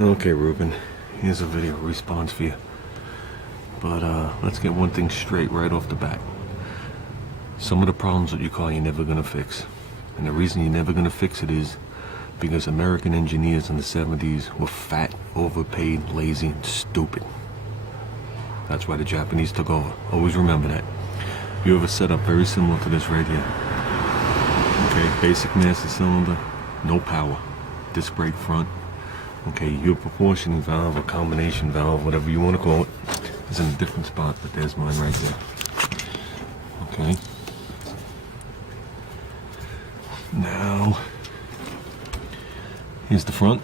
Okay, Ruben, here's a video response for you. But let's get one thing straight right off the bat. Some of the problems with your car you're never gonna fix. And the reason you're never gonna fix it is because American engineers in the 70s were fat, overpaid, lazy, and stupid. That's why the Japanese took over. Always remember that. You have a setup very similar to this right here. Okay, basic master cylinder, no power. Disc brake front. Okay, your proportioning valve or combination valve, whatever you want to call it, is in a different spot, but there's mine right there. Okay. Now, here's the front.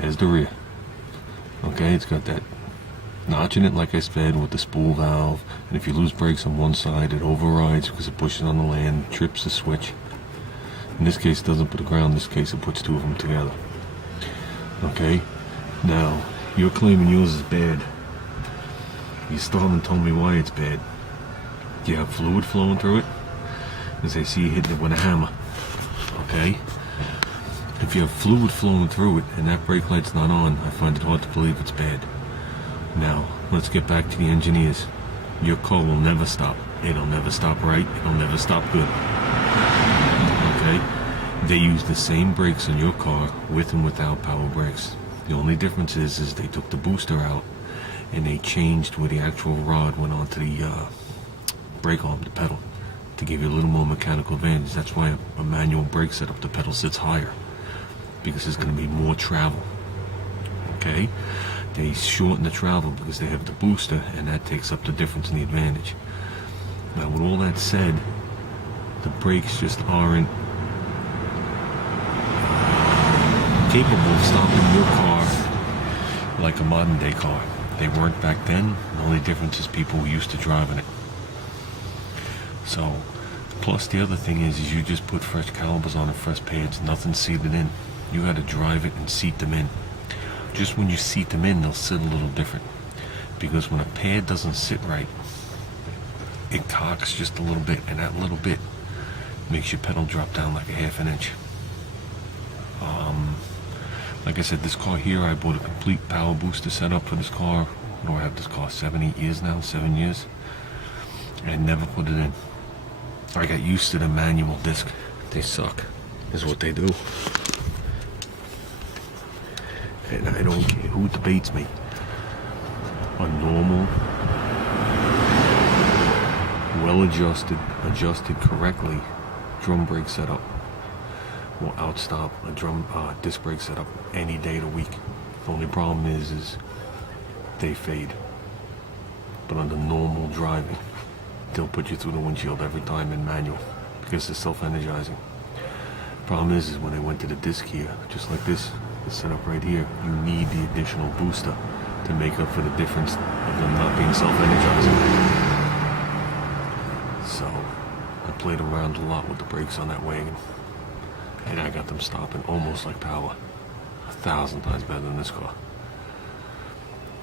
There's the rear. Okay, it's got that notch in it, like I said, with the spool valve. And if you lose brakes on one side, it overrides because it pushes on the land, trips the switch. In this case, it doesn't put the ground. In this case, it puts two of them together. Okay, now you're claiming yours is bad. You still haven't told me why it's bad. Do you have fluid flowing through it? As I see you hitting it with a hammer. Okay, if you have fluid flowing through it and that brake light's not on, I find it hard to believe it's bad. Now let's get back to the engineers. Your car will never stop. It'll never stop right. It'll never stop good. Okay. They use the same brakes on your car with and without power brakes. The only difference is they took the booster out and they changed where the actual rod went onto the brake arm, the pedal, to give you a little more mechanical advantage. That's why a manual brake setup, the pedal sits higher, because there's going to be more travel. Okay? They shorten the travel because they have the booster, and that takes up the difference in the advantage. Now, with all that said, the brakes just aren't capable of stopping your car like a modern day car. They weren't back then. The only difference is people who used to driving it. So, plus the other thing is you just put fresh calipers on and fresh pads, nothing seated in. You got to drive it and seat them in. Just when you seat them in, they'll sit a little different. Because when a pad doesn't sit right, it cocks just a little bit, and that little bit makes your pedal drop down like a half an inch. Like I said, this car here, I bought a complete power booster setup for this car. I know I have this car 7 years now, 7 years. I never put it in. I got used to the manual disc. They suck, is what they do. And I don't care who debates me. A normal, adjusted correctly drum brake setup will outstop a disc brake setup any day of the week. The only problem is they fade. But under normal driving, they'll put you through the windshield every time in manual because they're self-energizing. Problem is when they went to the disc here, just like this setup right here, you need the additional booster to make up for the difference of them not being self-energizing. So I played around a lot with the brakes on that wagon, and I got them stopping almost like power, 1,000 times better than this car.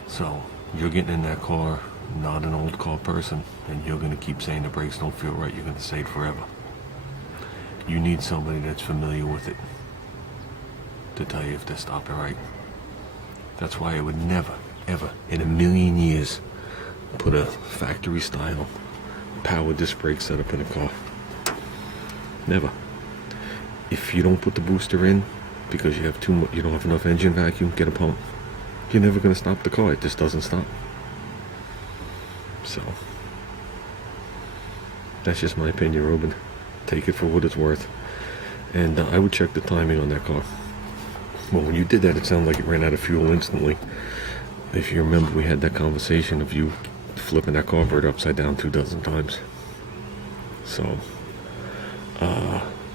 So you're getting in that car, not an old car person, and you're going to keep saying the brakes don't feel right. You're going to say it forever. You need somebody that's familiar with it to tell you if they're stopping right. That's why I would never, ever, in a million years, put a factory style power disc brake setup in a car. Never. If you don't put the booster in because you have you don't have enough engine vacuum, get a pump. You're never going to stop the car. It just doesn't stop. So that's just my opinion, Ruben. Take it for what it's worth. And I would check the timing on that car. Well, when you did that, it sounded like it ran out of fuel instantly. If you remember, we had that conversation of you flipping that carburetor upside down 24 times. So,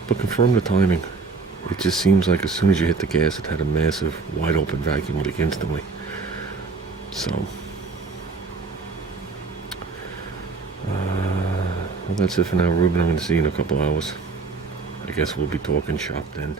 but confirm the timing. It just seems like as soon as you hit the gas, it had a massive, wide open vacuum leak instantly. So, well, that's it for now, Ruben. I'm going to see you in a couple hours. I guess we'll be talking shop then.